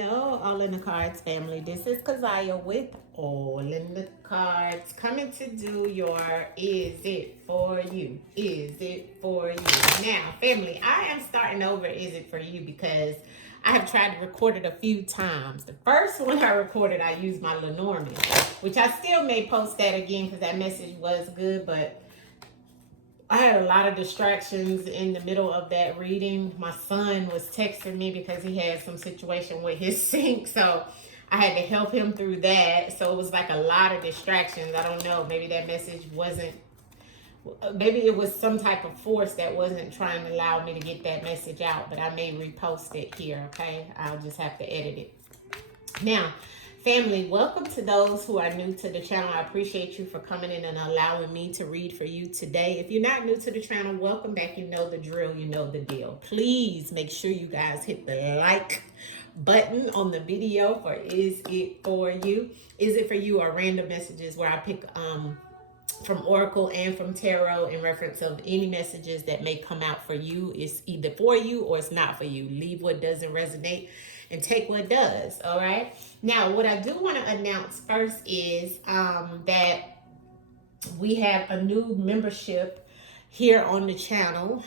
Hello, All in the Cards family. This is Kazaya with All in the Cards, coming to do your Is It For You? Is it for you? Now, family, I am starting over Is It For You because I have tried to record it a few times. The first one I recorded, I used my Lenormand, which I still may post that again because that message was good, but I had a lot of distractions in the middle of that reading. My son was texting me because he had some situation with his sink, so I had to help him through that. So it was like a lot of distractions. I don't know, maybe that message wasn't, maybe it was some type of force that wasn't trying to allow me to get that message out, but I may repost it here, okay? I'll just have to edit it. Now, family, welcome to those who are new to the channel. I appreciate you for coming in and allowing me to read for you today. If you're not new to the channel, welcome back. You know the drill, you know the deal. Please make sure you guys hit the like button on the video for Is It For You? Is It For You are random messages where I pick from Oracle and from Tarot in reference of any messages that may come out for you. It's either for you or it's not for you. Leave what doesn't resonate and take what does. All right. Now, what I do want to announce first is that we have a new membership here on the channel.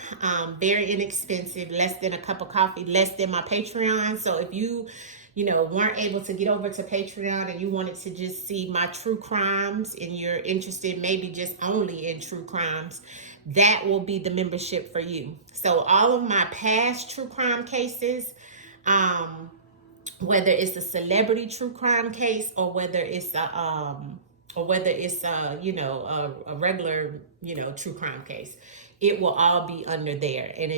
Very inexpensive, less than a cup of coffee, less than my Patreon. So if you weren't able to get over to Patreon and you wanted to just see my true crimes and you're interested maybe just only in true crimes, that will be the membership for you. So all of my past true crime cases, whether it's a celebrity true crime case or whether it's a regular true crime case, it will all be under there. And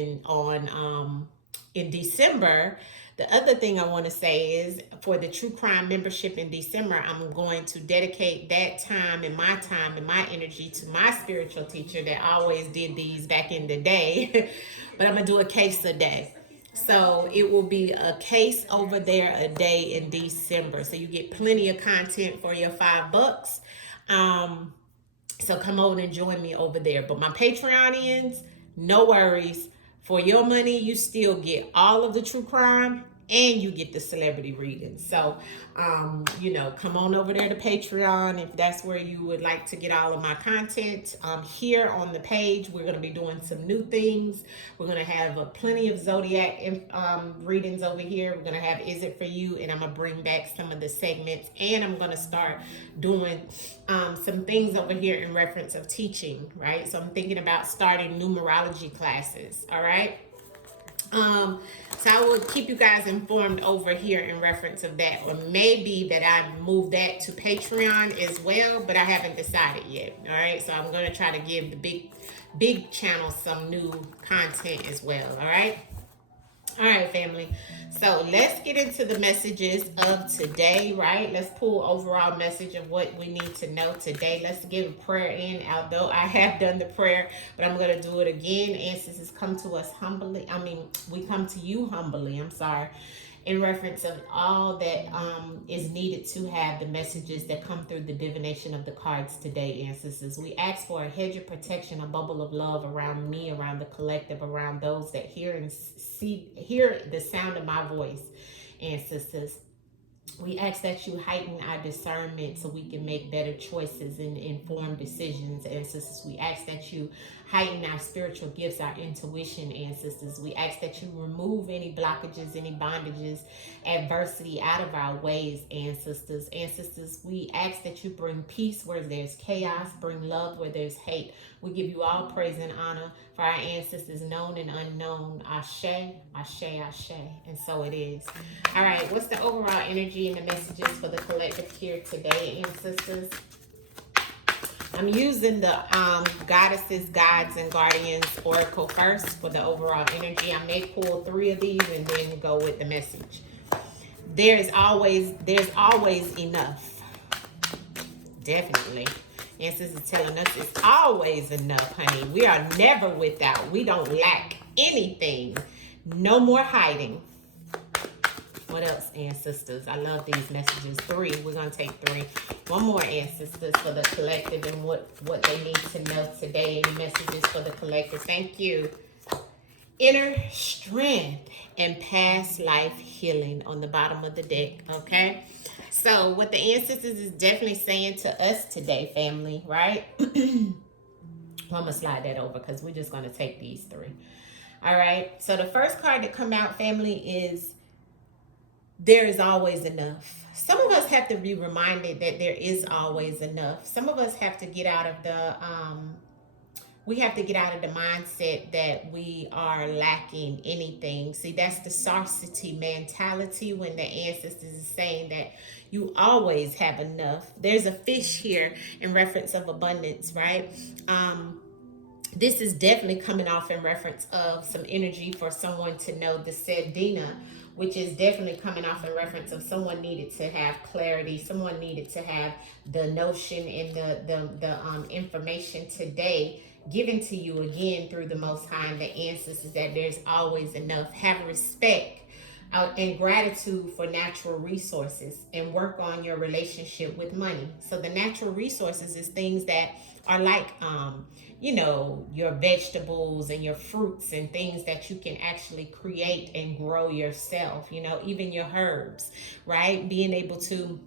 in December, the other thing I want to say is for the true crime membership in December, I'm going to dedicate that time and my energy to my spiritual teacher that always did these back in the day. But I'm going to do a case a day. So it will be a case over there a day in December. So you get plenty of content for your $5. So come over and join me over there. But my Patreonians, no worries. For your money, you still get all of the true crime and you get the celebrity readings. So, come on over there to Patreon if that's where you would like to get all of my content. Here on the page, we're going to be doing some new things. We're going to have plenty of Zodiac readings over here. We're going to have Is It For You? And I'm going to bring back some of the segments. And I'm going to start doing some things over here in reference of teaching, right? So I'm thinking about starting numerology classes, all right? So I will keep you guys informed over here in reference of that, or maybe that I move that to Patreon as well, but I haven't decided yet. All right, so I'm going to try to give the big channel some new content as well. All right, family. So let's get into the messages of today, right? Let's pull overall message of what we need to know today. Let's give a prayer in, although I have done the prayer, but I'm going to do it again. Ancestors come to us humbly. We come to you humbly. In reference of all that is needed to have the messages that come through the divination of the cards today, ancestors. We ask for a hedge of protection, a bubble of love around me, around the collective, around those that hear the sound of my voice, ancestors. We ask that you heighten our discernment so we can make better choices and informed decisions, ancestors. We ask that you heighten our spiritual gifts, our intuition, ancestors. We ask that you remove any blockages, any bondages, adversity out of our ways, ancestors. Ancestors, we ask that you bring peace where there's chaos, bring love where there's hate. We give you all praise and honor for our ancestors, known and unknown. Ashe, ashe, ashe. And so it is. All right, what's the overall energy and the messages for the collective here today, ancestors? I'm using the Goddesses, Gods, and Guardians Oracle first for the overall energy. I may pull 3 of these and then go with the message. There's always enough. Definitely. Ancestors is telling us it's always enough, honey. We are never without. We don't lack anything. No more hiding. What else, ancestors? I love these messages. 3. We're going to take 3. One more, ancestors, for the collective and what they need to know today. Any messages for the collective? Thank you. inner strength, and past life healing on the bottom of the deck. Okay. So, what the ancestors is definitely saying to us today, family, right? I'm gonna slide that over because we're just gonna take these three. All right. So, the first card that come out, family, is there is always enough. Some of us have to be reminded that there is always enough. Some of us have to get out of the we have to get out of the mindset that we are lacking anything. See, that's the scarcity mentality when the ancestors is saying that you always have enough. There's a fish here in reference of abundance, right? This is definitely coming off in reference of some energy for someone to know the said Dina, which is definitely coming off in reference of someone needed to have clarity, someone needed to have the notion and the information today given to you again through the Most High and the ancestors that there's always enough. Have respect and gratitude for natural resources and work on your relationship with money. So the natural resources is things that are like your vegetables and your fruits and things that you can actually create and grow yourself, even your herbs, right? Being able to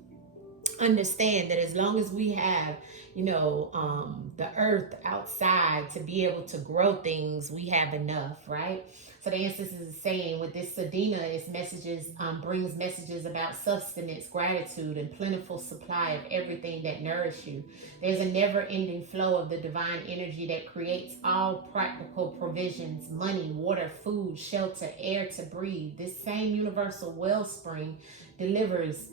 understand that as long as we have the earth outside to be able to grow things, we have enough, right? So the ancestors is saying with this Sadina, its messages brings messages about sustenance, gratitude, and plentiful supply of everything that nourish you. There's a never-ending flow of the divine energy that creates all practical provisions: money, water, food, shelter, air to breathe. This same universal wellspring delivers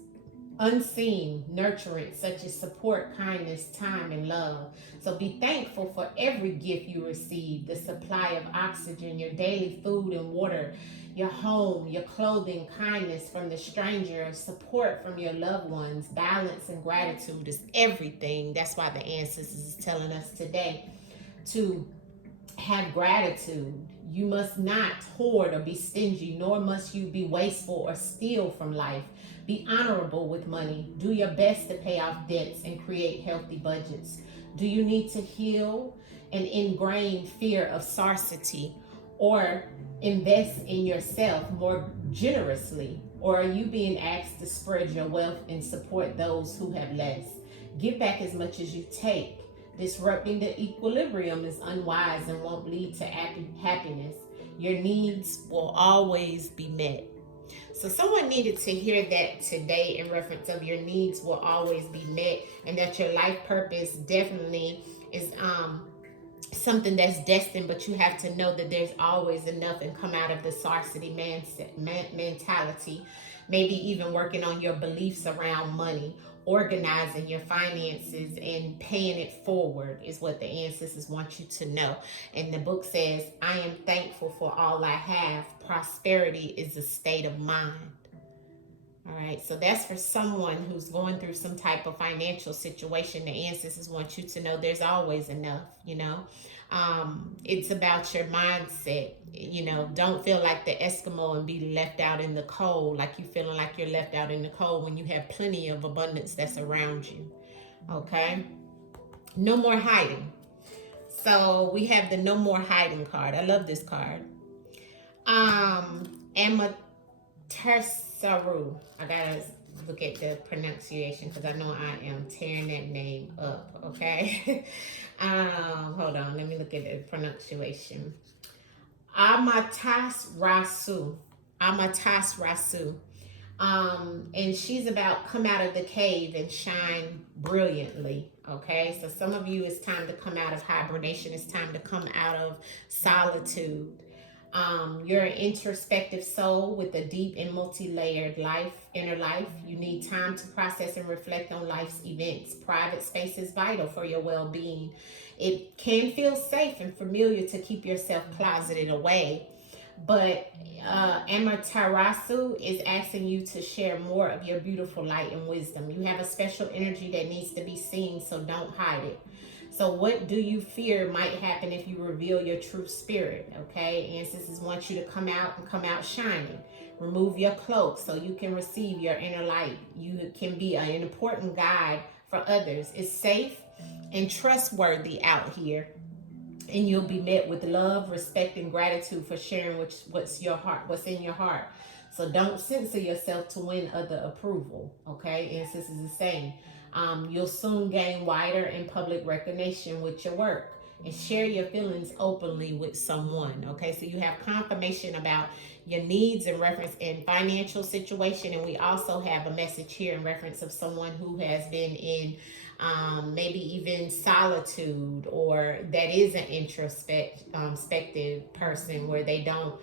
unseen nurturance such as support, kindness, time, and love. So be thankful for every gift you receive: the supply of oxygen, your daily food and water, your home, your clothing, kindness from the stranger, support from your loved ones. Balance and gratitude is everything. That's why the ancestors is telling us today to have gratitude. You must not hoard or be stingy, nor must you be wasteful or steal from life. Be honorable with money. Do your best to pay off debts and create healthy budgets. Do you need to heal an ingrained fear of scarcity, or invest in yourself more generously? Or are you being asked to spread your wealth and support those who have less? Give back as much as you take. Disrupting the equilibrium is unwise and won't lead to happiness. Your needs will always be met. So someone needed to hear that today in reference of your needs will always be met, and that your life purpose definitely is something that's destined, but you have to know that there's always enough and come out of the scarcity mentality. Maybe even working on your beliefs around money, organizing your finances and paying it forward is what the ancestors want you to know. And the book says, I am thankful for all I have. Prosperity is a state of mind. All right, so that's for someone who's going through some type of financial situation. The ancestors want you to know there's always enough, It's about your mindset. Don't feel like the Eskimo and be left out in the cold, like you feeling like you're left out in the cold when you have plenty of abundance that's around you. Okay? No more hiding. So we have the no more hiding card. I love this card. Amaterasu. I gotta look at the pronunciation because I know I am tearing that name up. Okay. Hold on. Let me look at the pronunciation. Amaterasu. Amaterasu. And she's about come out of the cave and shine brilliantly. Okay, so some of you, it's time to come out of hibernation. It's time to come out of solitude. You're an introspective soul with a deep and multi-layered inner life. You need time to process and reflect on life's events. Private space is vital for your well-being. It can feel safe and familiar to keep yourself closeted away, but Amaterasu is asking you to share more of your beautiful light and wisdom. You have a special energy that needs to be seen, so don't hide it. So what do you fear might happen if you reveal your true spirit? Okay, ancestors want you to come out and come out shining. Remove your cloak so you can receive your inner light. You can be an important guide for others. It's safe and trustworthy out here. and you'll be met with love, respect, and gratitude for sharing what's in your heart. So don't censor yourself to win other approval. Okay, and this is the same. You'll soon gain wider and public recognition with your work, and share your feelings openly with someone. Okay, so you have confirmation about your needs in reference in financial situation, and we also have a message here in reference of someone who has been in maybe even solitude, or that is an introspective person where they don't,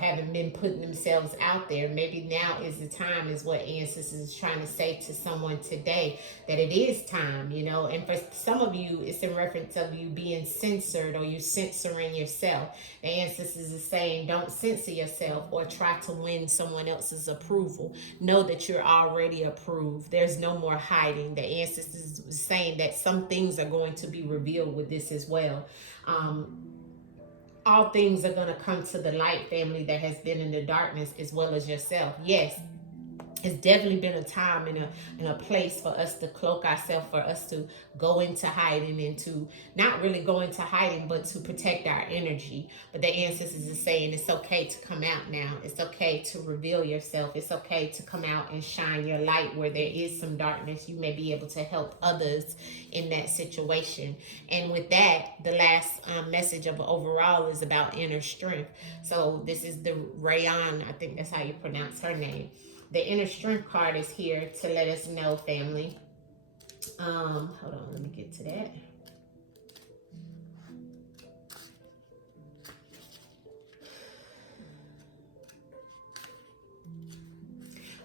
haven't been putting themselves out there. Maybe now is the time, is what Ancestors is trying to say to someone today, that it is time, and for some of you, it's in reference of you being censored, or you censoring yourself. The Ancestors is saying, don't censor yourself or try to win someone else's approval. Know that you're already approved. There's no more hiding. The Ancestors is saying that some things are going to be revealed with this as well. All things are going to come to the light, family, that has been in the darkness, as well as yourself. Yes, it's definitely been a time in a place for us to cloak ourselves, for us to go into hiding, and to not really go into hiding, but to protect our energy. But the Ancestors is saying it's okay to come out now. It's okay to reveal yourself. It's okay to come out and shine your light where there is some darkness. You may be able to help others in that situation. And with that, the last message of overall is about inner strength. So this is the Rayan, I think that's how you pronounce her name. The inner strength card is here to let us know, family. Hold on, let me get to that.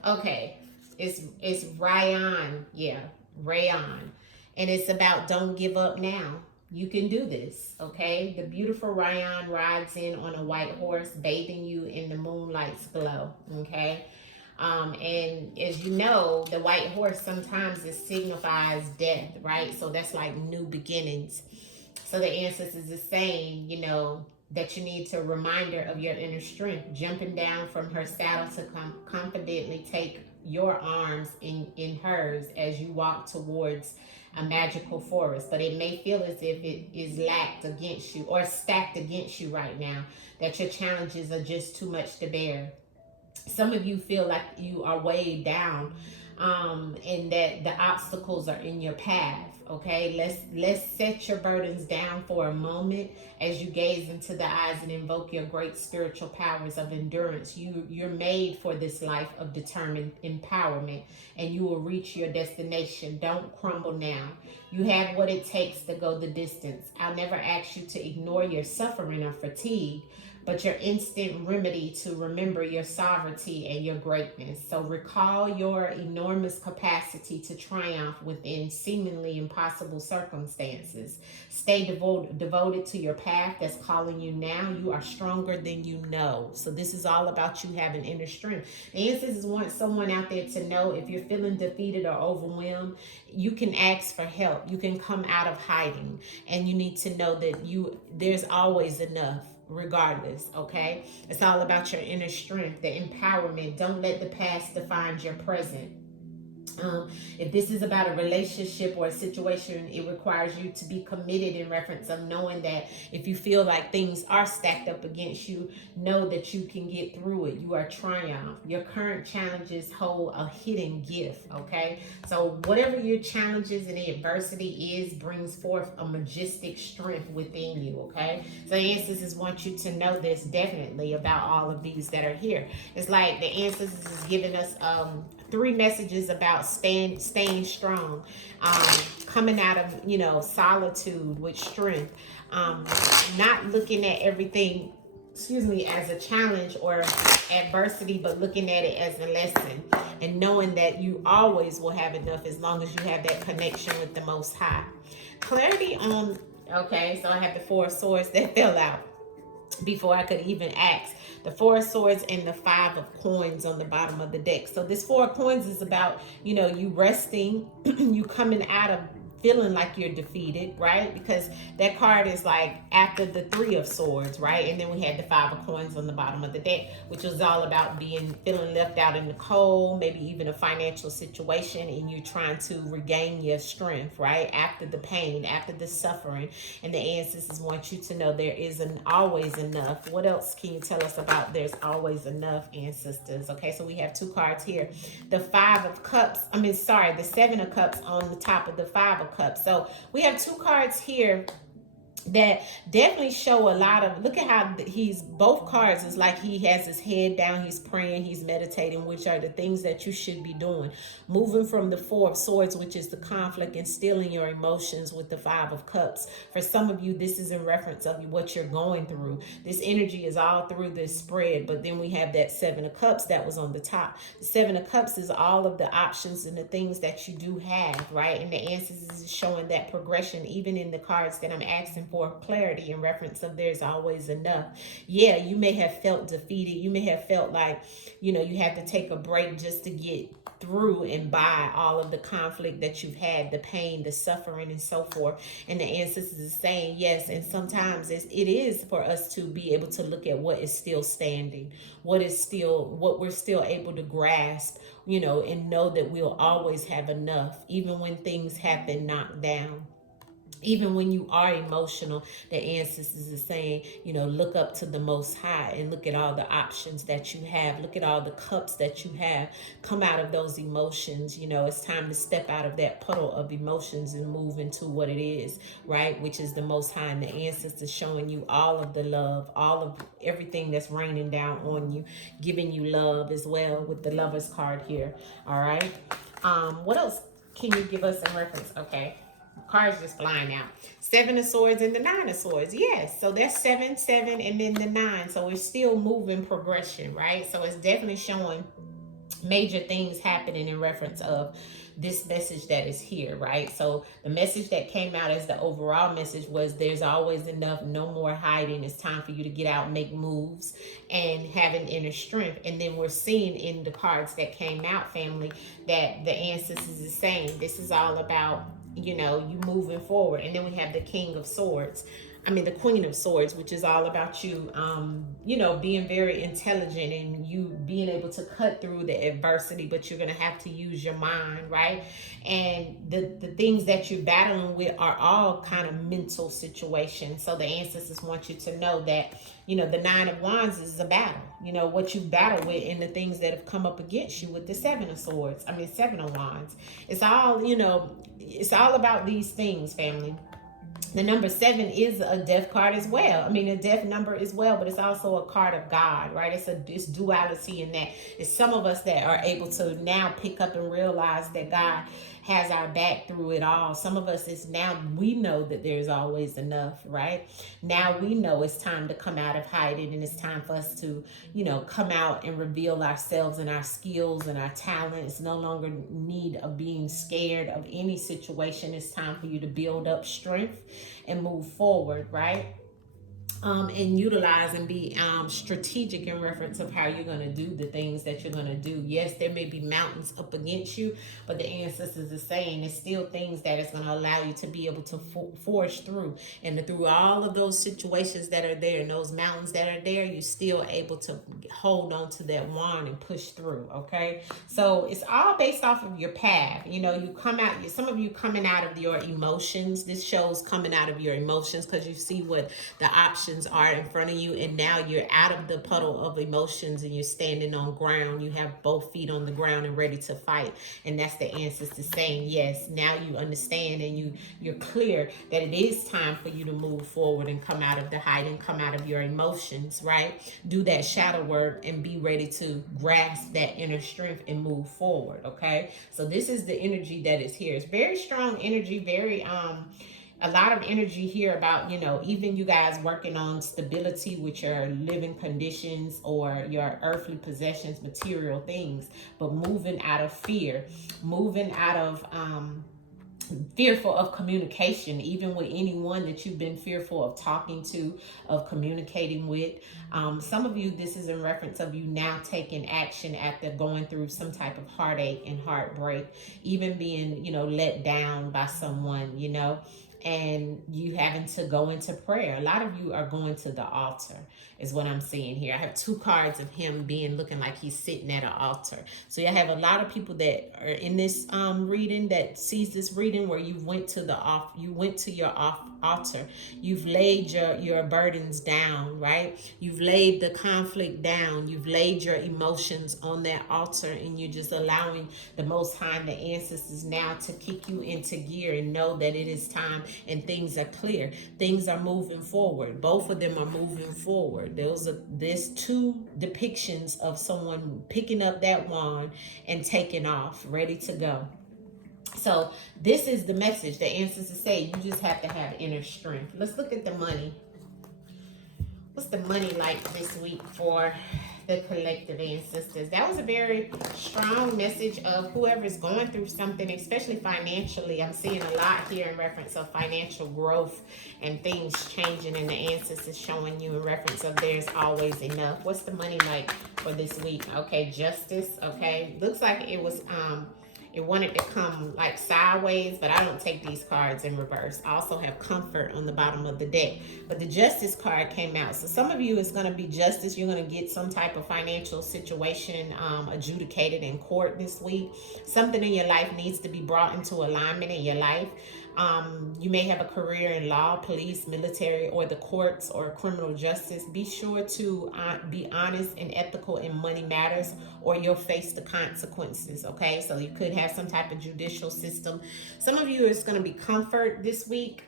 Okay, it's Rayan, yeah, Rayan, and it's about don't give up now. You can do this, okay? The beautiful Rayan rides in on a white horse, bathing you in the moonlight's glow, okay? And as you know, the white horse sometimes it signifies death, right? So that's like new beginnings. So the Ancestors is saying, that you need to reminder of your inner strength, jumping down from her saddle to confidently take your arms in hers as you walk towards a magical forest. But it may feel as if it is lacked against you or stacked against you right now, that your challenges are just too much to bear. Some of you feel like you are weighed down, and that the obstacles are in your path. Okay, let's set your burdens down for a moment as you gaze into the eyes and invoke your great spiritual powers of endurance. You're made for this life of determined empowerment, and you will reach your destination. Don't crumble now. You have what it takes to go the distance. I'll never ask you to ignore your suffering or fatigue, but your instant remedy to remember your sovereignty and your greatness. So recall your enormous capacity to triumph within seemingly impossible circumstances. Stay devoted to your path that's calling you now. You are stronger than you know. So this is all about you having inner strength. The Ancestors want someone out there to know, if you're feeling defeated or overwhelmed, you can ask for help. You can come out of hiding, and you need to know that there's always enough. Regardless, okay? It's all about your inner strength, the empowerment. Don't let the past define your present. If this is about a relationship or a situation, it requires you to be committed in reference of knowing that if you feel like things are stacked up against you, know that you can get through it. You are triumph. Your current challenges hold a hidden gift, okay? So whatever your challenges and adversity is, brings forth a majestic strength within you, okay? So the Ancestors want you to know this definitely about all of these that are here. It's like the Ancestors is giving us 3 messages about staying strong, coming out of solitude with strength, not looking at everything as a challenge or adversity, but looking at it as a lesson, and knowing that you always will have enough as long as you have that connection with the Most High. Clarity on, okay, so I have the 4 swords that fell out before I could even ask. The 4 swords and the 5 of coins on the bottom of the deck. So this 4 of coins is about, you resting, you coming out of feeling like you're defeated, right? Because that card is like after the Three of Swords, right? And then we had the Five of Coins on the bottom of the deck, which was all about feeling left out in the cold, maybe even a financial situation, and you trying to regain your strength, right? After the pain, after the suffering. And the ancestors want you to know there is always enough. What else can you tell us about there's always enough, ancestors? Okay, so we have two cards here. The the Seven of Cups on the top of the Five of Cups. So we have two cards here that definitely show a lot of, look at how both cards is like he has his head down, he's praying, he's meditating, which are the things that you should be doing. Moving from the Four of Swords, which is the conflict, and stealing your emotions with the Five of Cups. For some of you, this is in reference of what you're going through. This energy is all through this spread, but then we have that Seven of Cups that was on the top. The Seven of Cups is all of the options and the things that you do have, right? And the answers is showing that progression, even in the cards that I'm asking for clarity in reference of there's always enough. Yeah, you may have felt defeated. You may have felt like, you had to take a break just to get through and by all of the conflict that you've had, the pain, the suffering, and so forth. And the ancestors is saying yes. And sometimes it is for us to be able to look at what is still standing, what we're still able to grasp, and know that we'll always have enough, even when things have been knocked down. Even when you are emotional, the ancestors are saying, look up to the Most High and look at all the options that you have. Look at all the cups that you have. Come out of those emotions. It's time to step out of that puddle of emotions and move into what it is, right? Which is the Most High, and the ancestors showing you all of the love, all of everything that's raining down on you, giving you love as well with the Lover's card here. All right. What else can you give us in reference? Okay. Cards just flying out. Seven of Swords and the Nine of Swords. Yes. So that's 7, 7, and then the 9. So it's still moving progression, right? So it's definitely showing major things happening in reference of this message that is here, right? So the message that came out as the overall message was there's always enough, no more hiding. It's time for you to get out, make moves, and have an inner strength. And then we're seeing in the cards that came out, family, that the ancestors is saying this is all about, you moving forward. And then we have the King of Swords. The Queen of Swords, which is all about you, being very intelligent and you being able to cut through the adversity, but you're going to have to use your mind, right? And the things that you're battling with are all kind of mental situations. So the ancestors want you to know that, the Nine of Wands is a battle, what you battle with, and the things that have come up against you with the Seven of Wands. It's all, it's all about these things, family. The number 7 is a death card as well. A death number as well, but it's also a card of God, right? It's duality in that. It's some of us that are able to now pick up and realize that God has our back through it all. Some of us is now we know that there's always enough, right? Now we know it's time to come out of hiding, and it's time for us to, come out and reveal ourselves and our skills and our talents. No longer need of being scared of any situation. It's time for you to build up strength and move forward, right? And utilize and be strategic in reference of how you're going to do the things that you're going to do. Yes, there may be mountains up against you, but the ancestors are saying it's still things that is going to allow you to be able to forge through. And through all of those situations that are there and those mountains that are there, you're still able to hold on to that wand and push through, okay? So it's all based off of your path. You come out, some of you coming out of your emotions. This shows coming out of your emotions because you see what the options are in front of you, and now you're out of the puddle of emotions and you're standing on ground. You have both feet on the ground and ready to fight. And that's the ancestors saying yes, now you understand and you're clear that it is time for you to move forward and come out of the hiding, come out of your emotions, right? Do that shadow work and be ready to grasp that inner strength and move forward, okay? So this is the energy that is here. It's very strong energy, very a lot of energy here about, even you guys working on stability with your living conditions or your earthly possessions, material things, but moving out of fear, moving out of fearful of communication, even with anyone that you've been fearful of talking to, of communicating with. Some of you, this is in reference of you now taking action after going through some type of heartache and heartbreak, even being, let down by someone, and you having to go into prayer. A lot of you are going to the altar, is what I'm seeing here. I have two cards of him being looking like he's sitting at an altar. So you have a lot of people that are in this reading, that sees this reading, where you went to your altar. You've laid your burdens down, right? You've laid the conflict down. You've laid your emotions on that altar, and you're just allowing the Most High and the ancestors now to kick you into gear and know that it is time and things are clear. Things are moving forward. Both of them are moving forward. There's two depictions of someone picking up that wand and taking off, ready to go. So this is the message. The ancestors say you just have to have inner strength. Let's look at the money. What's the money like this week for the collective ancestors? That was a very strong message of whoever's going through something, especially financially. I'm seeing a lot here in reference of financial growth and things changing, and the ancestors showing you in reference of there's always enough. What's the money like for this week? Okay, justice. Okay, looks like it was it wanted to come like sideways, but I don't take these cards in reverse. I also have comfort on the bottom of the deck, but the justice card came out. So some of you, it's going to be justice. You're going to get some type of financial situation adjudicated in court this week. Something in your life needs to be brought into alignment in your life. You may have a career in law, police, military, or the courts, or criminal justice. Be sure to be honest and ethical in money matters, or you'll face the consequences. Okay, so you could have some type of judicial system. Some of you, it's going to be comfort this week.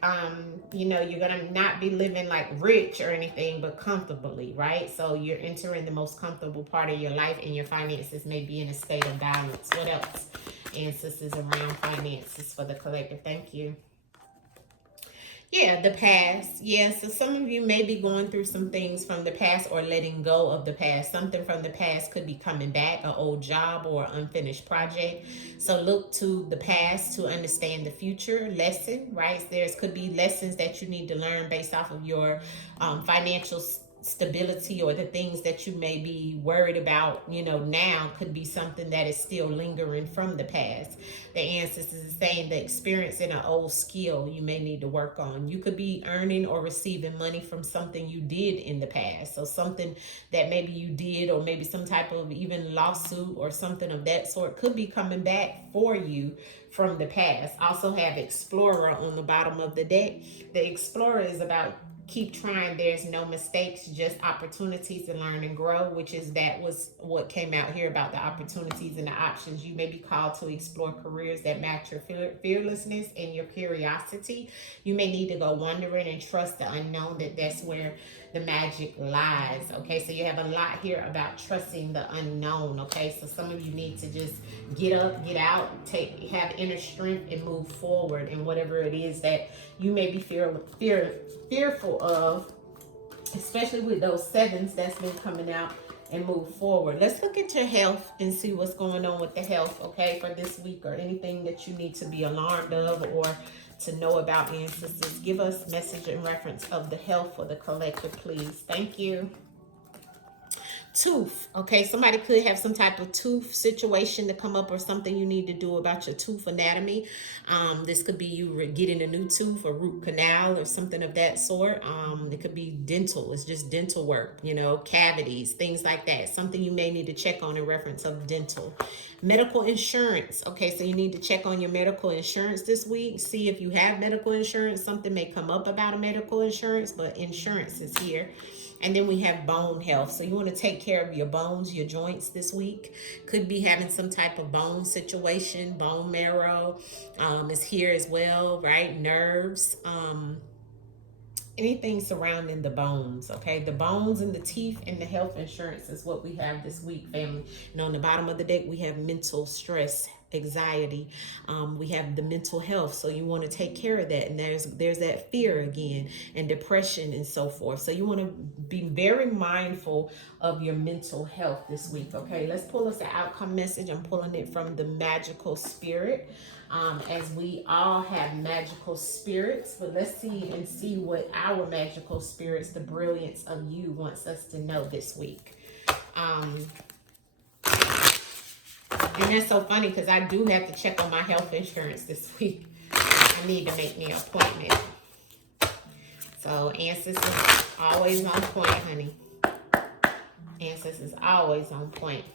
You're going to not be living like rich or anything, but comfortably, right? So you're entering the most comfortable part of your life, and your finances may be in a state of balance. What else? Ancestors around finances for the collective. Thank you. Yeah, the past. Yeah, so some of you may be going through some things from the past, or letting go of the past. Something from the past could be coming back, an old job or unfinished project. So look to the past to understand the future lesson, right? Could be lessons that you need to learn based off of your financial stability, or the things that you may be worried about, now could be something that is still lingering from the past. The ancestors is saying the experience in an old skill you may need to work on. You could be earning or receiving money from something you did in the past. So something that maybe you did, or maybe some type of even lawsuit or something of that sort, could be coming back for you from the past. Also have Explorer on the bottom of the deck. The Explorer is about keep trying. There's no mistakes, just opportunities to learn and grow, that was what came out here about the opportunities and the options. You may be called to explore careers that match your fearlessness and your curiosity. You may need to go wandering and trust the unknown, that's where the magic lies. Okay, so you have a lot here about trusting the unknown. Okay, so some of you need to just get up, get out, have inner strength, and move forward in whatever it is that you may be fearful of, especially with those sevens that's been coming out, and move forward. Let's look at your health and see what's going on with the health, okay, for this week, or anything that you need to be alarmed of or to know about. Ancestors, give us message in reference of the health for the collective, please. Thank you. Tooth. Okay, somebody could have some type of tooth situation to come up, or something you need to do about your tooth anatomy. This could be you getting a new tooth, or root canal, or something of that sort. It could be dental. It's just dental work, cavities, things like that. Something you may need to check on in reference of dental. Medical insurance. Okay, so you need to check on your medical insurance this week. See if you have medical insurance. Something may come up about a medical insurance, but insurance is here. And then we have bone health. So you want to take care of your bones, your joints this week. Could be having some type of bone situation. Bone marrow is here as well, right? Nerves. Anything surrounding the bones, okay? The bones and the teeth and the health insurance is what we have this week, family. And on the bottom of the deck, we have mental stress anxiety. We have the mental health, so you want to take care of that. And there's that fear again, and depression and so forth. So you want to be very mindful of your mental health this week. Okay, let's pull us the outcome message. I'm pulling it from the magical spirit. As we all have magical spirits, but let's see what our magical spirits, the brilliance of you, wants us to know this week. And that's so funny because I do have to check on my health insurance this week. I need to make me an appointment. So Answers is always on point, honey. Answers is always on point.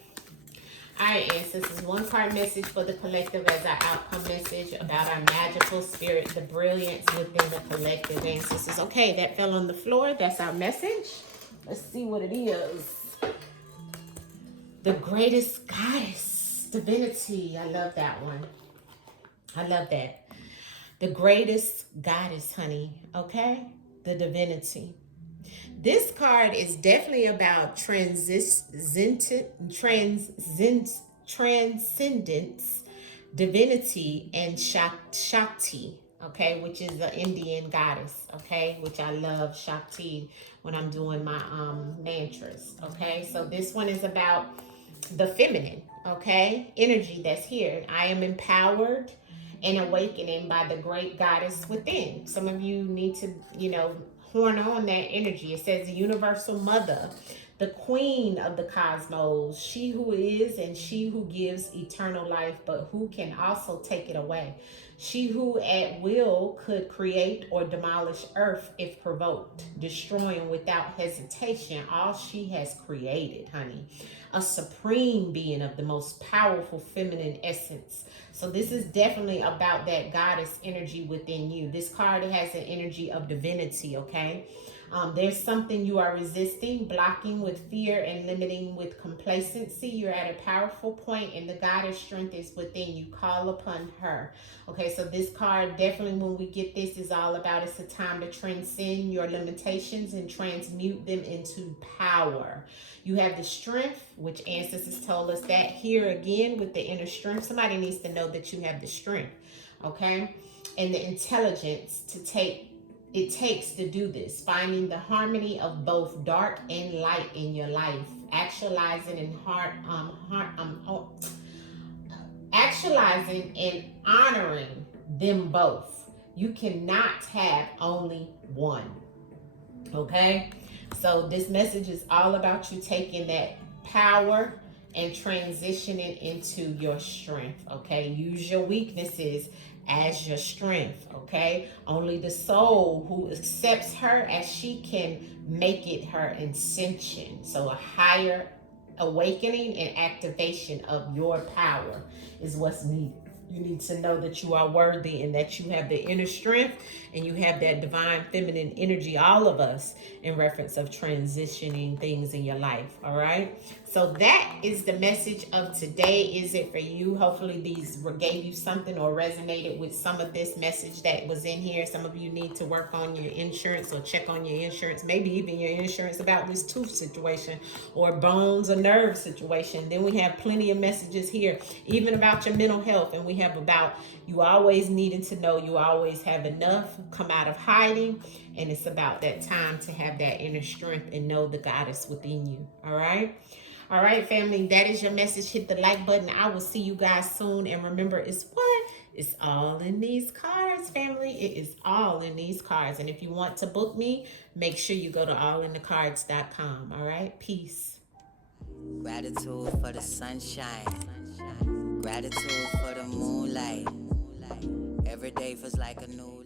All right, Ancestors, one card message for the collective as our outcome message about our magical spirit, the brilliance within the collective, Ancestors. Okay, that fell on the floor. That's our message. Let's see what it is. The greatest goddess, divinity. I love that one. I love that. The greatest goddess, honey. Okay? The divinity. This card is definitely about transcendence, divinity, and Shakti, okay, which is the Indian goddess, okay, which I love Shakti when I'm doing my mantras, okay. So this one is about the feminine, okay, energy that's here. I am empowered and awakening by the great goddess within. Some of you need to, horn on that energy. It says the universal mother, the queen of the cosmos, she who is and she who gives eternal life, but who can also take it away. She who at will could create or demolish earth if provoked, destroying without hesitation all she has created, honey. A supreme being of the most powerful feminine essence. So this is definitely about that goddess energy within you. This card has an energy of divinity, okay? There's something you are resisting, blocking with fear, and limiting with complacency. You're at a powerful point, and the goddess strength is within you. Call upon her. Okay, so this card definitely, when we get this, is all about it's a time to transcend your limitations and transmute them into power. You have the strength, which Ancestors told us that here again with the inner strength. Somebody needs to know that you have the strength, okay? And the intelligence it takes to do this, finding the harmony of both dark and light in your life, actualizing and honoring them both. You cannot have only one. Okay? So this message is all about you taking that power and transitioning into your strength. Okay? Use your weaknesses as your strength, okay? Only the soul who accepts her as she can make it her ascension. So a higher awakening and activation of your power is what's needed. You need to know that you are worthy and that you have the inner strength and you have that divine feminine energy, all of us, in reference of transitioning things in your life, all right? So that is the message of today. Is it for you? Hopefully these gave you something or resonated with some of this message that was in here. Some of you need to work on your insurance or check on your insurance, maybe even your insurance about this tooth situation or bones or nerve situation. Then we have plenty of messages here, even about your mental health, and we have about you always needing to know you always have enough, come out of hiding, and it's about that time to have that inner strength and know the goddess within you. All right, family, that is your message. Hit the like button. I will see you guys soon, and remember, it's what? It's all in these cards, family. It is all in these cards. And if you want to book me, make sure you go to AllnDaKards.com. All right, peace. Gratitude for the sunshine. Gratitude for the moonlight. Every day feels like a new